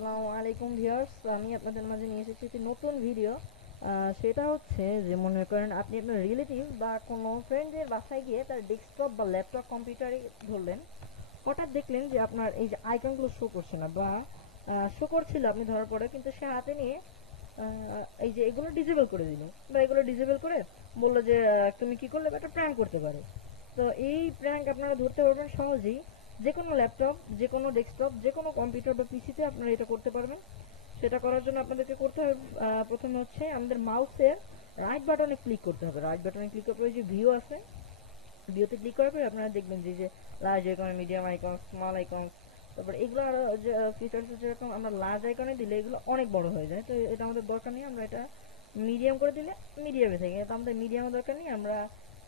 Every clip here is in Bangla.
আসসালামু আলাইকুম ভিউয়ার্স, আমি আপনাদের মাঝে নিয়ে এসেছি একটি নতুন ভিডিও। সেটা হচ্ছে যে মনে করেন আপনি আপনার রিলেটিভ বা কোনো ফ্রেন্ডের বাসায় গিয়ে তার ডেস্কটপ বা ল্যাপটপ কম্পিউটারে ধরলেন, হঠাৎ দেখলেন যে আপনার এই যে আইকনগুলো শো করছে না বা শো করছিল আপনি ধরার পরে, কিন্তু সে হাতে নিয়ে এই যে এগুলো ডিসেবল করে দিল বা এগুলো ডিসেবল করে বললো যে তুমি কি করলে, বা একটা প্র্যাঙ্ক করতে পারো। তো এই প্র্যাঙ্ক আপনারা ধরতে পারবেন সহজেই। যে কোনো ল্যাপটপ, যে কোনো ডেস্কটপ, যে কোনো কম্পিউটার বা পিসিতে আপনারা এটা করতে পারবেন। সেটা করার জন্য আপনাদেরকে করতে হবে, প্রথমে হচ্ছে আমাদের মাউসের রাইট বাটনে ক্লিক করতে হবে। রাইট বাটনে ক্লিক করার পরে যে ভিউ আছে, ভিউতে ক্লিক করার পরে আপনারা দেখবেন যে large icon, medium icon, small icon, তারপর এগুলো আরো যে ফিচার্স, যেরকম আমরা লার্জ আইকনে দিলে এগুলো অনেক বড় হয়ে যায়, তো এটা আমাদের দরকার নেই। আমরা এটা মিডিয়াম করে দিলে মিডিয়ামে থাকে, তো আমাদের মিডিয়ামে দরকার নেই, আমরা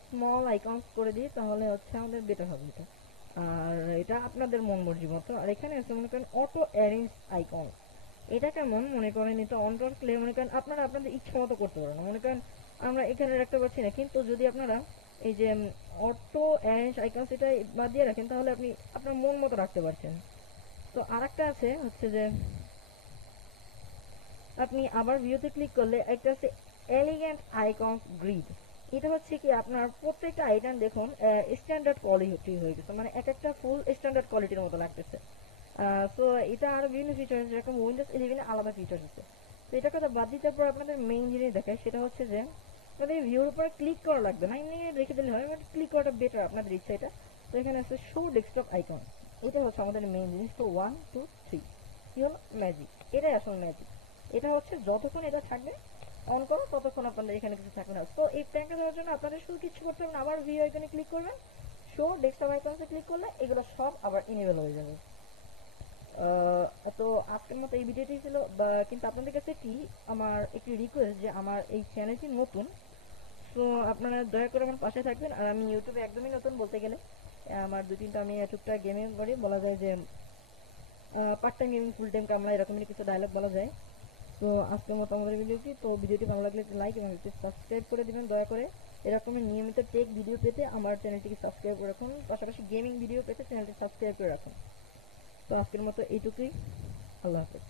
স্মল আইকনস করে দিই, তাহলে হচ্ছে আমাদের বেটার হবে এটা। আর এটা আপনাদের মন মর্জি মতো। আর এখানে আছে মনে করেন অটো অ্যারেঞ্জ আইকন। এটা কেমন মনে করেন, এটা অন রাখলে মনে করেন আপনারা আপনাদের ইচ্ছা মতো করতে পারেন। মনে করেন আমরা এখানে রাখতে পারছি না, কিন্তু যদি আপনারা এই যে অটো অ্যারেঞ্জ আইকন সেটা বাদ দিয়ে রাখেন, তাহলে আপনি আপনার মন মতো রাখতে পারছেন। তো আরেকটা আছে হচ্ছে যে আপনি আবার ভিউতে ক্লিক করলে একটা আছে এলিগেন্ট আইকন গ্রিড। এটা হচ্ছে কি আপনার প্রত্যেকটা আইটেম দেখুন স্ট্যান্ডার্ড কোয়ালিটি হয়ে গেছে, মানে এক একটা ফুল স্ট্যান্ডার্ড কোয়ালিটির মতো লাগতেছে। তো এটা আরো বিভিন্ন ফিচার্স, যেরকম উইন্ডোজ 11 আলাদা ফিচার্স আছে। তো এটা কথা বাদ দিতে পর আপনাদের মেইন জিনিস দেখায়, সেটা হচ্ছে যে আপনাদের ভিউর উপর ক্লিক করা লাগবে না, এমনি রেখে দিলে হয়, বাট ক্লিক করাটা বেটার আপনাদের ইচ্ছা এটা। তো এখানে আছে শো ডেস্কটপ আইকন। এটা হচ্ছে আমাদের মেইন জিনিস। তো 1 2 3 কি হলো, ম্যাজিক। এটাই আসল ম্যাজিক। এটা হচ্ছে যতক্ষণ এটা থাকবে অন করো, ততক্ষণ আপনাদের এখানে কিছু থাকবে না। তো এই প্ল্যানটা দেওয়ার জন্য আপনাদের শুধু কিছু করতে হবে না, আবার ভিউ আইকনে ক্লিক করবেন, শো ডেস্কটপ আইকনসে ক্লিক করলে এগুলো সব আবার ইনেবল হয়ে যাবে। তো আজকের মতো এই ভিডিওটি ছিল, কিন্তু আপনাদের কাছে কি আমার একটি রিকোয়েস্ট, যে আমার এই চ্যানেলটি নতুন, তো আপনারা দয়া করে আমার পাশে থাকবেন। আর আমি ইউটিউবে একদমই নতুন বলতে গেলে, আমার দু তিনটা আমি টুকটাক গেমিং করি, বলা যায় যে part time gaming, full time কামলা, এরকমই কিছু ডায়লগ বলা যায়। তো আজকের মতো আমাদের ভিডিওটি ভালো লাগলে একটি লাইক এবং একটি সাবস্ক্রাইব করে দিবেন দয়া করে। এরকমের নিয়মিত টেক ভিডিও পেতে আমার চ্যানেলটিকে সাবস্ক্রাইব করে রাখুন, পাশাপাশি গেমিং ভিডিও পেতে চ্যানেলটি সাবস্ক্রাইব করে রাখুন। তো আজকের মতো এইটুকুই। আল্লাহ হাফেজ।